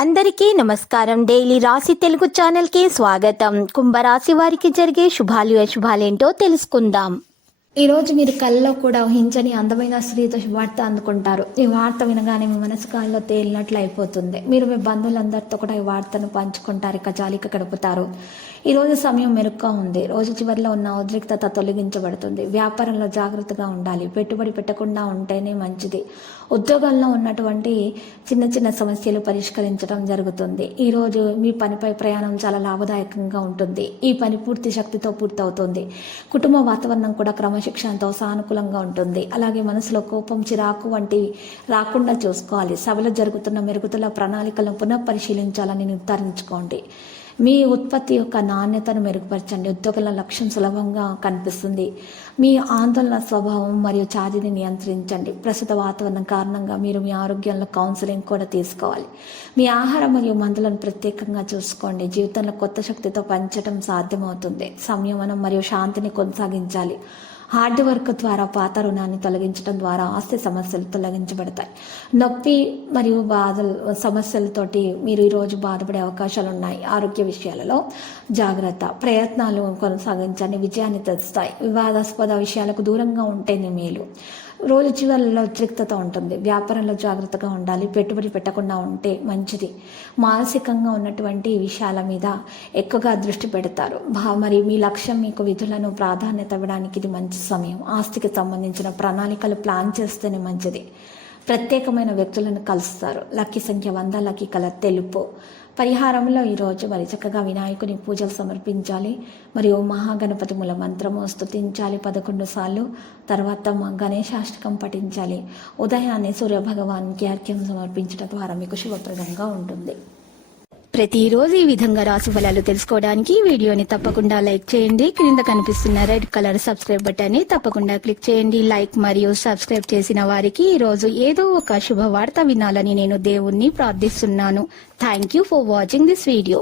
అందరికీ నమస్కారం. డైలీ రాశి తెలుగు ఛానల్కి స్వాగతం. కుంభరాశి వారికి జరిగే శుభాలు అశుభాలేంటో తెలుసుకుందాం. ఈరోజు మీరు కళ్ళలో కూడా ఊహించని అందమైన స్త్రీతో వార్త అందుకుంటారు. ఈ వార్త వినగానే మీ మనసు కాల్లో తేలినట్లు అయిపోతుంది. మీరు మీ బంధువులందరితో కూడా ఈ వార్తను పంచుకుంటారు, ఇక జాలిక గడుపుతారు. ఈరోజు సమయం మెరుగ్గా ఉంది. రోజు చివరిలో ఉన్న ఉద్రిక్తత తొలగించబడుతుంది. వ్యాపారంలో జాగ్రత్తగా ఉండాలి. పెట్టుబడి పెట్టకుండా ఉంటేనే మంచిది. ఉద్యోగాల్లో ఉన్నటువంటి చిన్న చిన్న సమస్యలు పరిష్కరించడం జరుగుతుంది. ఈరోజు మీ పనిపై ప్రయాణం చాలా లాభదాయకంగా ఉంటుంది. ఈ పని పూర్తి శక్తితో పూర్తవుతుంది. కుటుంబ వాతావరణం కూడా క్రమశిక్షణతో సానుకూలంగా ఉంటుంది. అలాగే మనసులో కోపం, చిరాకు వంటివి రాకుండా చూసుకోవాలి. సభలో జరుగుతున్న మెరుగుదల ప్రణాళికలను పునఃపరిశీలించాలని నిర్ధారించుకోండి. మీ ఉత్పత్తి యొక్క నాణ్యతను మెరుగుపరచండి. ఉద్యోగుల లక్ష్యం సులభంగా కనిపిస్తుంది. మీ ఆందోళన స్వభావం మరియు ఛాతీని నియంత్రించండి. ప్రస్తుత వాతావరణం కారణంగా మీరు మీ ఆరోగ్యంలో కౌన్సిలింగ్ కూడా తీసుకోవాలి. మీ ఆహారం మరియు మందులను ప్రత్యేకంగా చూసుకోండి. జీవితంలో కొత్త శక్తితో పనిచేయడం సాధ్యమవుతుంది. సంయమనం మరియు శాంతిని కొనసాగించాలి. హార్డ్ వర్క్ ద్వారా పాత రుణాన్ని తొలగించడం ద్వారా ఆస్తి సమస్యలు తొలగించబడతాయి. నొప్పి మరియు బాధలు సమస్యలతోటి మీరు ఈరోజు బాధపడే అవకాశాలు ఉన్నాయి. ఆరోగ్య విషయాలలో జాగ్రత్త. ప్రయత్నాలు కొనసాగించండి, విజయాన్ని తెస్తాయి. వివాదాస్పద విషయాలకు దూరంగా ఉంటేనే మేలు. రోజు చివరిలో ఉద్రిక్తత ఉంటుంది. వ్యాపారంలో జాగ్రత్తగా ఉండాలి. పెట్టుబడి పెట్టకుండా ఉంటే మంచిది. మానసికంగా ఉన్నటువంటి విషయాల మీద ఎక్కువగా దృష్టి పెడతారు. మరి మీ లక్ష్యం, మీకు విధులను ప్రాధాన్యత ఇవ్వడానికి ఇది మంచి సమయం. ఆస్తికి సంబంధించిన ప్రణాళికలు ప్లాన్ చేస్తేనే మంచిది. ప్రత్యేకమైన వ్యక్తులను కలుస్తారు. లక్కీ సంఖ్య 100, లక్కీ కలర్ తెలుపు. పరిహారంలో ఈరోజు మరి చక్కగా వినాయకుని పూజలు సమర్పించాలి. మరియు మహాగణపతి మూల మంత్రము స్తుతించాలి 11 సార్లు. తర్వాత గణేశాష్టకం పఠించాలి. ఉదయాన్నే సూర్యభగవానికి అర్ఘ్యం సమర్పించడం ద్వారా మీకు శుభప్రదంగా ఉంటుంది. ప్రతిరోజు ఈ విధంగా రాశి ఫలాలు తెలుసుకోవడానికి వీడియోని తప్పకుండా లైక్ చేయండి. క్రింద కనిపిస్తున్న రెడ్ కలర్ సబ్స్క్రైబ్ బటన్ ని తప్పకుండా క్లిక్ చేయండి. లైక్ మరియు సబ్స్క్రైబ్ చేసిన వారికి ఈ రోజు ఏదో ఒక శుభవార్త వినాలని నేను దేవుణ్ణి ప్రార్థిస్తున్నాను. Thank you for watching this video.